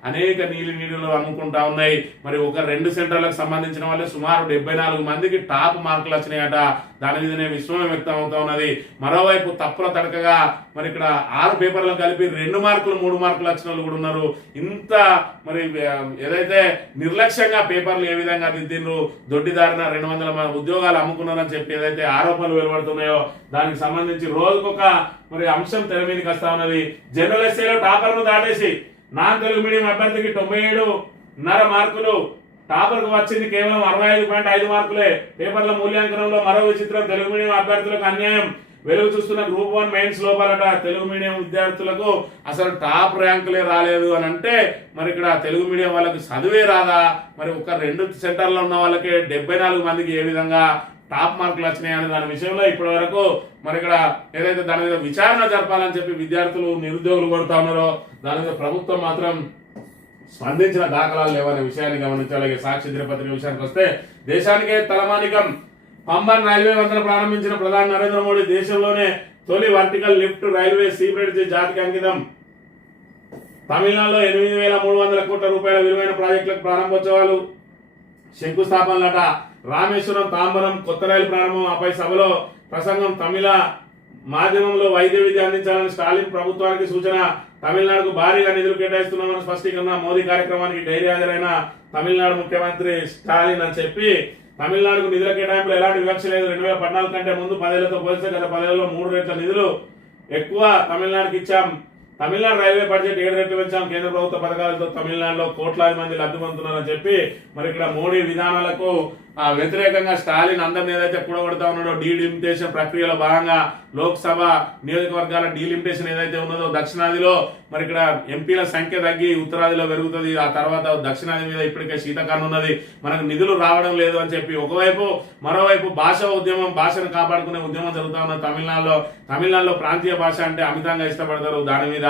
అనేక నీళ్ళు నీళ్ళు అమ్ముకుంటా ఉన్నాయి. మరి ఒక రెండు సెంటర్లకు సంబంధించిన వాళ్ళే సుమారు డెబ్బై నాలుగు మందికి టాప్ మార్కులు వచ్చినాయట. దాని మీదనే విశ్వమే వ్యక్తం అవుతా ఉన్నది. మరోవైపు తప్పుల తడకగా మరి ఇక్కడ ఆరు పేపర్లను కలిపి రెండు మార్కులు మూడు మార్కులు వచ్చిన వాళ్ళు కూడా ఉన్నారు. ఇంత మరి ఏదైతే నిర్లక్ష్యంగా పేపర్లు ఏ విధంగా దిద్దిండ్రు దొడ్డిదారిన రెండు వందల ఉద్యోగాలు అమ్ముకున్నారని చెప్పి ఏదైతే ఆరోపణలు వెలువడుతున్నాయో దానికి సంబంధించి రోజుకొక మరి అంశం తెర మీదకి వస్తా ఉన్నది. జనరల్ ఎస్ఏలో టాపర్ను దాటేసి నాన్ తెలుగు మీడియం అభ్యర్థికి తొంభై ఏడు నర మార్కులు టాపర్కు వచ్చింది కేవలం అరవై ఐదు పాయింట్ ఐదు మార్కులే. పేపర్ల మూల్యాంకనంలో మరో విచిత్రం తెలుగు మీడియం అభ్యర్థులకు అన్యాయం. వెలుగు చూస్తున్న గ్రూప్ వన్ మెయిన్స్ లోపలట తెలుగు మీడియం విద్యార్థులకు అసలు టాప్ ర్యాంకులే రాలేదు అని అంటే మరి ఇక్కడ తెలుగు మీడియం వాళ్ళకి చదువే రాదా? మరి ఒక రెండు సెంటర్లో ఉన్న వాళ్ళకి డెబ్బై నాలుగు మందికి ఏ విధంగా టాప్ మార్కులు వచ్చినాయి అనే దాని విషయంలో ఇప్పటి వరకు మరి ఇక్కడ ఏదైతే దాని మీద విచారణ జరపాలని చెప్పి విద్యార్థులు నిరుద్యోగులు కోరుతా ఉన్నారో దాని మీద ప్రభుత్వం మాత్రం స్పందించిన దాఖలాలు లేవనే విషయాన్ని గమనించాలి. సాక్షి దినపత్రిక విషయానికి వస్తే దేశానికే తలమానికం. పంబన్ రైల్వే వంతెన ప్రారంభించిన ప్రధాని నరేంద్ర మోడీ దేశంలోనే తొలి వర్టికల్ లిఫ్ట్ రైల్వే సీబ్రిడ్జ్ జాతికి అంకితం. తమిళనాడులో ఎనిమిది వేల మూడు వందల కోట్ల రూపాయల విలువైన ప్రాజెక్టులకు ప్రారంభోత్సవాలు. శంకుస్థాపనలట రామేశ్వరం తాంబరం కొత్త రైలు ప్రారంభం. ఆపై సభలో ప్రసంగం తమిళ మాధ్యమంలో వైద్య విద్య అందించాలని స్టాలిన్ ప్రభుత్వానికి సూచన తమిళనాడుకు భారీగా నిధులు కేటాయిస్తున్నామని స్పష్టీకరణ మోదీ కార్యక్రమానికి డైరీ హాజరైన తమిళనాడు ముఖ్యమంత్రి స్టాలిన్ అని చెప్పి తమిళనాడుకు నిధుల కేటాయింపులో ఎలాంటి వివక్ష లేదు. రెండు వేల పద్నాలుగు కంటే ముందు పదేళ్ళతో పోలిస్తే గత పదేళ్ళలో మూడు రెట్ల నిధులు ఎక్కువ తమిళనాడుకి ఇచ్చాం. తమిళనాడు రైల్వే బడ్జెట్ ఏడు రెట్లు పెంచాం. కేంద్ర ప్రభుత్వ పథకాలతో తమిళనాడులో కోట్లాది మంది లబ్ధి పొందుతున్నారని చెప్పి మరి ఇక్కడ మోడీ విధానాలకు వ్యతిరేకంగా స్టాలిన్ అందరిని ఏదైతే కూడగొడతా ఉన్నాడో. డీలిమిటేషన్ ప్రక్రియలో భాగంగా లోక్సభ నియోజకవర్గాల డీలిమిటేషన్ ఏదైతే ఉన్నదో దక్షిణాదిలో మరి ఇక్కడ ఎంపీల సంఖ్య తగ్గి ఉత్తరాదిలో పెరుగుతుంది. ఆ తర్వాత దక్షిణాది మీద ఇప్పటికే శీతకాలం ఉన్నది. మనకు నిధులు రావడం లేదు అని చెప్పి ఒకవైపు మరోవైపు భాష ఉద్యమం భాషను కాపాడుకునే ఉద్యమం జరుగుతా ఉన్నది తమిళనాడులో. తమిళనాడులో ప్రాంతీయ భాష అంటే అమితంగా ఇష్టపడతారు. దాని మీద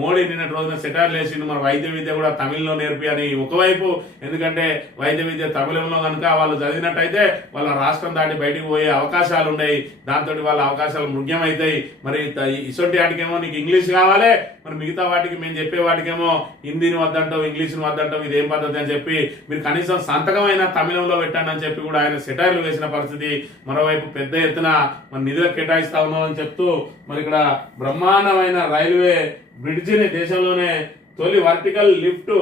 మోడీ నిన్నటి రోజున సెటార్లు లేచిండు. మన వైద్య విద్య కూడా తమిళ్ళో నేర్పి అని ఒకవైపు ఎందుకంటే వైద్య విద్య తమిళంలో కనుక వాళ్ళు చదివినట్టయితే వాళ్ళ రాష్ట్రం దాటి బయటికి పోయే అవకాశాలు ఉన్నాయి దాంతో వాళ్ళ అవకాశాలు మృగ్యమవుతాయి మరి ఇసొంటి వాటికేమో నీకు ఇంగ్లీష్ కావాలి మరి మిగతా వాటికి మేము చెప్పే వాటికేమో హిందీని వద్దంటావు ఇంగ్లీష్ని వద్దంటావు ఇది ఏం పద్ధతి అని చెప్పి మీరు కనీసం సంతకమైన తమిళంలో పెట్టండి అని చెప్పి కూడా ఆయన సెటైర్లు వేసిన పరిస్థితి మరోవైపు పెద్ద ఎత్తున మన నిధులు కేటాయిస్తా ఉన్నామని అని చెప్తూ మరి ఇక్కడ బ్రహ్మాండమైన రైల్వే బ్రిడ్జిని దేశంలోనే తొలి vertical lift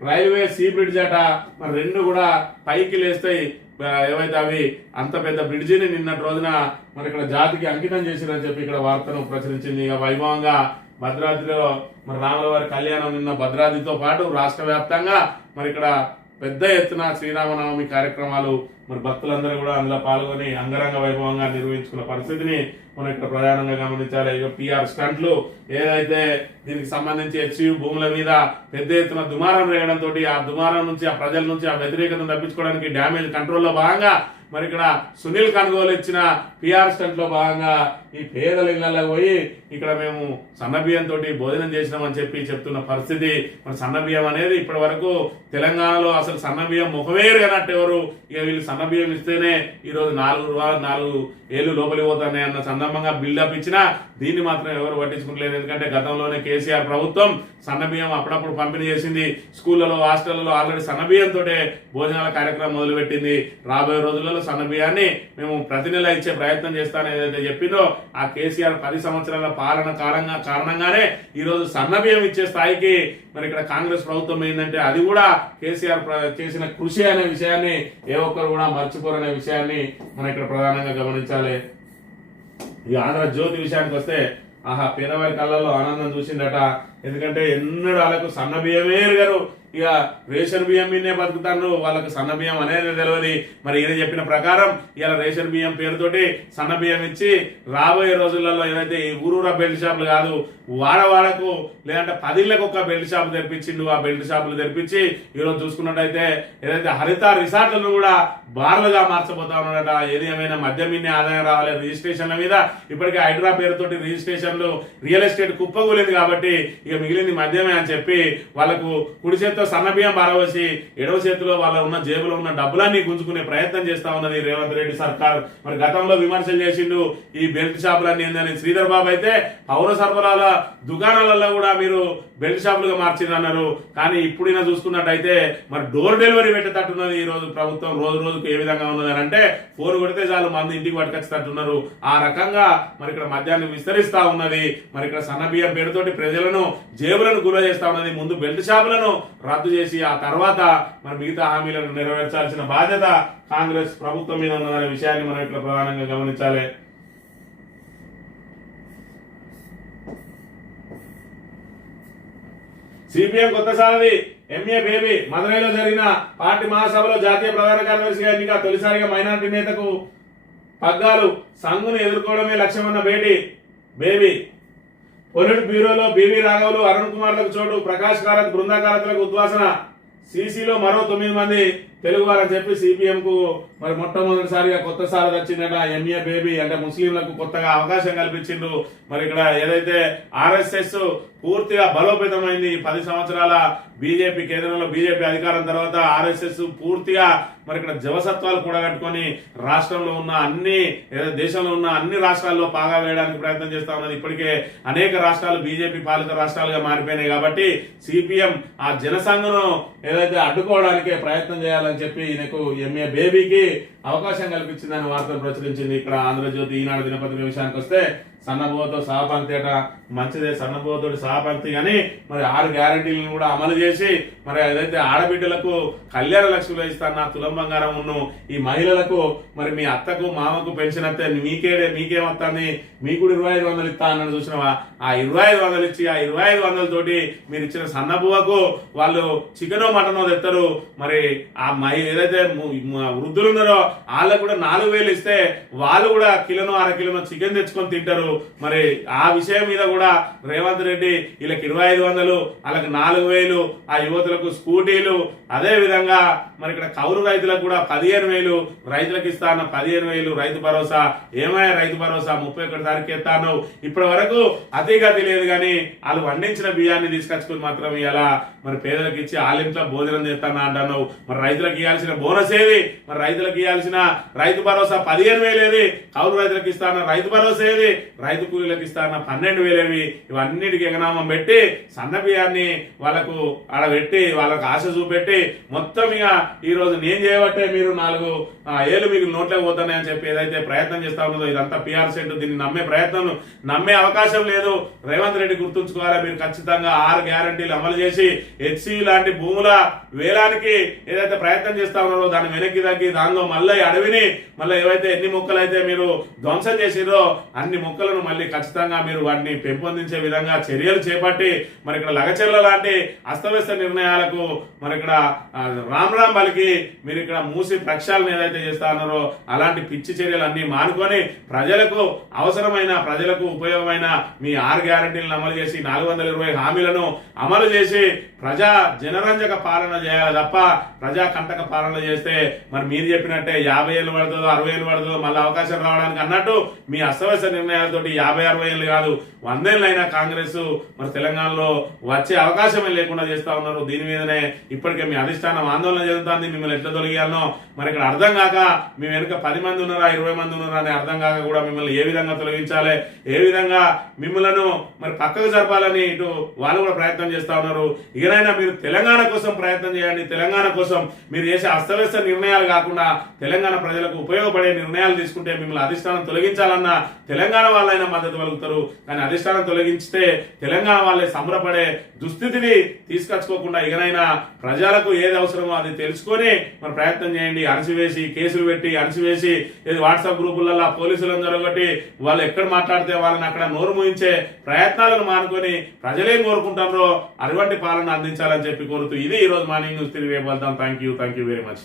railway sea bridge అట మరి రెండు కూడా పైకి లేస్తాయి. ఏవైతే అవి అంత పెద్ద బ్రిడ్జిని నిన్నటి రోజున మరి ఇక్కడ జాతికి అంకితం చేసిరని చెప్పి ఇక్కడ వార్తను ప్రచురించింది. ఇక వైభవంగా భద్రాద్రిలో మరి రాముల వారి కళ్యాణం నిన్న భద్రాద్రితో పాటు రాష్ట్ర వ్యాప్తంగా మరి ఇక్కడ పెద్ద ఎత్తున శ్రీరామనవమి కార్యక్రమాలు మరి భక్తులందరూ కూడా అందులో పాల్గొని అంగరంగ వైభవంగా నిర్వహించుకున్న పరిస్థితిని మనం ఇక్కడ ప్రధానంగా గమనించాలి. ఇక పిఆర్ స్టంట్లు ఏదైతే దీనికి సంబంధించి హెచ్యు భూముల మీద పెద్ద ఎత్తున దుమారం రేగడంతో ఆ దుమారం నుంచి ఆ ప్రజల నుంచి ఆ వ్యతిరేకతను తప్పించుకోవడానికి డ్యామేజ్ కంట్రోల్లో భాగంగా మరి ఇక్కడ సునీల్ కనుగోలు ఇచ్చిన పిఆర్ స్టంట్లో భాగంగా ఈ పేదల ఇళ్ళలో పోయి ఇక్కడ మేము సన్నబియ్యంతో తోటి భోజనం చేసినామని చెప్పి చెప్తున్న పరిస్థితి మన సన్నబియ్యం అనేది ఇప్పటి వరకు తెలంగాణలో అసలు సన్నబియ్యం ముఖవేరు అన్నట్టు ఎవరు. ఇక వీళ్ళు సన్నబియ్యం ఇస్తేనే ఈ రోజు నాలుగు రూపాయలు నాలుగు ఏళ్ళు లోపలి పోతున్నాయి అన్న సందర్భంగా బిల్డప్ ఇచ్చినా దీన్ని మాత్రం ఎవరు పట్టించుకుంటలేదు. ఎందుకంటే గతంలోనే కేసీఆర్ ప్రభుత్వం సన్నబియ్యం అప్పుడప్పుడు పంపిణీ చేసింది. స్కూళ్ళలో హాస్టళ్ళలో ఆల్రెడీ సన్నబియ్యంతో భోజనాల కార్యక్రమం మొదలుపెట్టింది. రాబోయే రోజులలో సన్నబియ్యాన్ని మేము ప్రతి నెల ఇచ్చే ప్రయత్నం చేస్తానని ఏదైతే చెప్పిందో ఆ కేసీఆర్ పది సంవత్సరాల పాలన కారణంగా కారణంగానే ఈ రోజు సన్నబియ్యం ఇచ్చే స్థాయికి మరి ఇక్కడ కాంగ్రెస్ ప్రభుత్వం ఏంటంటే అది కూడా కేసీఆర్ చేసిన కృషి అనే విషయాన్ని ఏ ఒక్కరు కూడా మర్చిపోరనే విషయాన్ని మనం ఇక్కడ ప్రధానంగా గమనించాలి. ఈ ఆంధ్ర జ్యోతి విషయానికి వస్తే ఆహా పేదవారి కళ్ళల్లో ఆనందం చూసిందట. ఎందుకంటే ఎన్నడూ వాళ్ళకు సన్న బియ్యమే ఇక రేషన్ బియ్యం మీదనే బతుకుతాను వాళ్ళకు సన్న బియ్యం అనేది తెలియదు మరి ఈయన చెప్పిన ప్రకారం ఇలా రేషన్ బియ్యం పేరుతోటి సన్న బియ్యం ఇచ్చి రాబోయే రోజులలో ఏదైతే ఈ ఊరూరా బెల్ట్ షాపులు కాదు వాడవాడకు లేదంటే పదిళ్ళకు ఒక బెల్ట్ షాప్ తెరిపించిండు. ఆ బెల్ట్ షాపులు తెరిపించి ఈరోజు చూసుకున్నట్టయితే ఏదైతే హరిత రిసార్ట్లను కూడా బార్లుగా మార్చబోతా ఉన్నాడట. ఏది ఏమైనా మద్యం మీదనే ఆదాయం రావాలి రిజిస్ట్రేషన్ల మీద. ఇప్పటికే హైడ్రా పేరుతోటి రిజిస్ట్రేషన్లు రియల్ ఎస్టేట్ కుప్పకూలింది కాబట్టి ఇక మిగిలింది మద్యమే అని చెప్పి వాళ్ళకు కుడి చేత్తో సన్న బియ్యం పారవేసి ఎడవ చేతిలో వాళ్ళ ఉన్న జేబులో ఉన్న డబ్బులన్నీ గుంజుకునే ప్రయత్నం చేస్తా ఉన్నది రేవంత్ రెడ్డి సర్కార్. మరి గతంలో విమర్శలు చేసిండు ఈ బెల్ట్ షాపులన్నీ ఏందని శ్రీధర్ బాబు అయితే పౌర సరఫరాల దుకాణాలలో కూడా మీరు బెల్ట్ షాపులుగా మార్చింది అన్నారు. కానీ ఇప్పుడైనా చూసుకున్నట్టయితే మరి డోర్ డెలివరీ పెట్టేటట్టున్నది ఈ రోజు ప్రభుత్వం రోజు రోజుకు ఏ విధంగా ఉన్నది అని అంటే ఫోన్ కొడితే చాలు మంది ఇంటికి పట్టుకొచ్చేటట్టున్నారు. ఆ రకంగా మరి ఇక్కడ మద్యాన్ని విస్తరిస్తా ఉన్నది. మరి ఇక్కడ సన్న బియ్యం పేరుతోటి ప్రజలను జేబులను గుర చేస్తా ఉన్నది. ముందు బెల్ట్ షాపులను రద్దు చేసి ఆ తర్వాత మరి మిగతా హామీలను నెరవేర్చాల్సిన బాధ్యత కాంగ్రెస్ ప్రభుత్వం మీద ఉన్నదనే విషయాన్ని మనం ఇట్లా ప్రధానంగా గమనించాలి. సిపిఎం కొత్త సారథి ఎంఏ బేబీ మదురైలో జరిగిన పార్టీ మహాసభలో జాతీయ ప్రధాన కార్యదర్శిగా ఎన్నిక తొలిసారిగా మైనార్టీ నేతకు పగ్గాలు సంఘును ఎదుర్కోవడమే లక్ష్యమన్న బేటీ బేబీ పొలిట్ బ్యూరోలో బీవీ రాఘవులు అరుణ్ కుమార్లకు చోటు ప్రకాష్ కారత్ బృందాకారత్లకు ఉద్వాసన సీసీలో మరో తొమ్మిది మంది తెలుగు వారని చెప్పి సిపిఎం కు మరి మొట్టమొదటిసారిగా కొత్త సార్ వచ్చిందట ఎంఏ బేబీ అంటే ముస్లింలకు కొత్తగా అవకాశం కల్పించిండు మరి ఇక్కడ ఏదైతే ఆర్ఎస్ఎస్ పూర్తిగా బలోపేతమైంది పది సంవత్సరాల బీజేపీ కేంద్రంలో బీజేపీ అధికారం తర్వాత ఆర్ఎస్ఎస్ పూర్తిగా మరి ఇక్కడ జవసత్వాలు కూడా కట్టుకొని రాష్ట్రంలో ఉన్న అన్ని దేశంలో ఉన్న అన్ని రాష్ట్రాల్లో పాగా వేయడానికి ప్రయత్నం చేస్తా ఉన్నది. ఇప్పటికే అనేక రాష్ట్రాలు బీజేపీ పాలిత రాష్ట్రాలుగా మారిపోయినాయి కాబట్టి సిపిఎం ఆ జనసంఘను ఏదైతే అడ్డుకోవడానికి ప్రయత్నం చేయాలని చెప్పి ఈయనకు ఎంఏ బేబీకి అవకాశం కల్పించిందని వార్తలు ప్రచురించింది ఇక్కడ ఆంధ్రజ్యోతి. ఈనాడు దినపత్రిక విషయానికి వస్తే సన్నబోతో సహపంక్తి అట మంచిదే సన్నబోతోటి సహపంక్తి అని మరి ఆరు గ్యారంటీలను కూడా అమలు చేసి మరి ఏదైతే ఆడబిడ్డలకు కళ్యాణ లక్ష్మిలో ఇస్తాను తులం బంగారం ఉన్ను ఈ మహిళలకు మరి మీ అత్తకు మామకు పెన్షన్ వస్తే మీకే మీకేమొస్తుంది మీకు కూడా ఇరవై ఐదు వందలు ఇస్తా అన్నది చూసినవా? ఆ ఇరవై ఐదు వందలు ఇచ్చి ఆ ఇరవై ఐదు వందలతోటి మీరు ఇచ్చిన సన్నబువ్వకు వాళ్ళు చికెనో మటనో తెస్తారు మరి ఆ మహి ఏదైతే వృద్ధులు ఉన్నారో వాళ్ళకు కూడా నాలుగు వేలు ఇస్తే వాళ్ళు కూడా కిలోనో అర కిలోనో చికెన్ తెచ్చుకొని తింటారు. మరి ఆ విషయం మీద కూడా రేవంత్ రెడ్డి వీళ్ళకి ఇరవై ఐదు వందలు వాళ్ళకి నాలుగు వేలు ఆ యువతులకు స్కూటీలు అదే విధంగా మరి ఇక్కడ కౌలు రైతులకు కూడా పదిహేను వేలు రైతులకు ఇస్తాన పదిహేను వేలు రైతు భరోసా ఏమయ్యా రైతు భరోసా ముప్పై ఒకటి తారీఖు ఎత్తాను. ఇప్పటి వరకు అతిగతి లేదు కానీ వాళ్ళు వండించిన బియ్యాన్ని తీసుకొచ్చుకుని మాత్రం ఇలా మరి పేదలకు ఇచ్చి ఆలింట్లో భోజనం చేస్తాను అంటాను మరి రైతులకు ఇవ్వాల్సిన బోనస్ ఏది? మరి రైతులకు ఇవ్వాల్సిన రైతు భరోసా పదిహేను వేలు ఏది కౌలు రైతులకు ఇస్తాన రైతు భరోసా ఏది? రైతు కూలీలకు ఇస్తాన పన్నెండు వేలేవి. ఇవన్నిటికి ఎగనామం పెట్టి సన్న బియ్యాన్ని వాళ్ళకు ఆడ పెట్టి వాళ్ళకు ఆశ చూపెట్టి మొత్తం ఇక ఈ రోజు నేను చేయబట్టే మీరు నాలుగు ఏళ్ళు మీకు నోట్లే పోతున్నాయని అని చెప్పి ఏదైతే ప్రయత్నం చేస్తా ఉన్నదో ఇదంతా పిఆర్ సెట్ దీన్ని నమ్మే ప్రయత్నం నమ్మే అవకాశం లేదు. రేవంత్ రెడ్డి గుర్తుంచుకోవాలి మీరు ఖచ్చితంగా ఆరు గ్యారంటీలు అమలు చేసి హెచ్సి లాంటి భూముల వేలానికి ఏదైతే ప్రయత్నం చేస్తా ఉన్నారో దాన్ని వెనక్కి తగ్గి దానిలో మళ్ళీ అడవిని మళ్ళీ ఏవైతే ఎన్ని మొక్కలు అయితే మీరు ధ్వంసం చేసిరో అన్ని మొక్కలను మళ్ళీ ఖచ్చితంగా మీరు వాటిని పెంపొందించే విధంగా చర్యలు చేపట్టి మరి ఇక్కడ లగచెర్ల లాంటి అస్తవ్యస్త నిర్ణయాలకు మరి ఇక్కడ రామ్ రామ్ బలికి మీరు ఇక్కడ మూసి ప్రక్షాళన ఏదైతే చేస్తా ఉన్నారో అలాంటి పిచ్చి చర్యలు అన్నీ మానుకొని ప్రజలకు అవసరమైన ప్రజలకు ఉపయోగమైన మీ ఆరు గ్యారంటీలను అమలు చేసి నాలుగు వందల ఇరవై హామీలను అమలు చేసి ప్రజా జనరంజక పాలన చేయాలి తప్ప ప్రజా కంటక పాలన చేస్తే మరి మీరు చెప్పినట్టే యాభై ఏళ్ళు పడుతుందో అరవై ఏళ్ళు పడుతుందో మళ్ళీ అవకాశం రావడానికి అన్నట్టు మీ అస్తవ్యస్త నిర్ణయాలతోటి యాభై అరవై ఏళ్ళు కాదు వందేళ్ళైనా కాంగ్రెస్ మరి తెలంగాణలో వచ్చే అవకాశమే లేకుండా చేస్తా ఉన్నారు. దీని మీదనే ఇప్పటికే మీ అధిష్టానం ఆందోళన చెందుతుంది. మిమ్మల్ని ఎట్లా తొలగియాలనో మరి ఇక్కడ అర్థం కాక మీ వెనుక పది మంది ఉన్నారా ఇరవై మంది ఉన్నారా అని అర్థం కాక కూడా మిమ్మల్ని ఏ విధంగా తొలగించాలి? ఏ విధంగా మిమ్మలను మరి పక్కకు జరపాలని ఇటు వాళ్ళు కూడా ప్రయత్నం చేస్తా ఉన్నారు. ఇకనైనా మీరు తెలంగాణ కోసం ప్రయత్నం చేయండి. తెలంగాణ కోసం మీరు చేసే అస్తవ్యస్త నిర్ణయాలు కాకుండా తెలంగాణ ప్రజలకు ఉపయోగపడే నిర్ణయాలు తీసుకుంటే మిమ్మల్ని అధిష్టానం తొలగించాలన్న తెలంగాణ వాళ్ళైనా మద్దతు పలుకుతారు. కానీ అధిష్టానం తొలగించితే తెలంగాణ వాళ్ళే సంబరపడే దుస్థితిని తీసుకొచ్చుకోకుండా ఇకనైనా ప్రజలకు ఏది అవసరమో అది తెలుసుకొని మరి ప్రయత్నం చేయండి. అణచివేసి కేసులు పెట్టి అణచివేసి వాట్సాప్ గ్రూపులలో పోలీసులను జరగొట్టి వాళ్ళు ఎక్కడ మాట్లాడితే వాళ్ళని అక్కడ నోరు మూయించే ప్రయత్నాలను మానుకొని ప్రజలేం కోరుకుంటారో అటువంటి పాలన అందించాలని చెప్పి కోరుతూ ఇది ఈ రోజు మార్నింగ్ న్యూస్ తిరిగి రేపు వెళ్తాం thank you thank you very much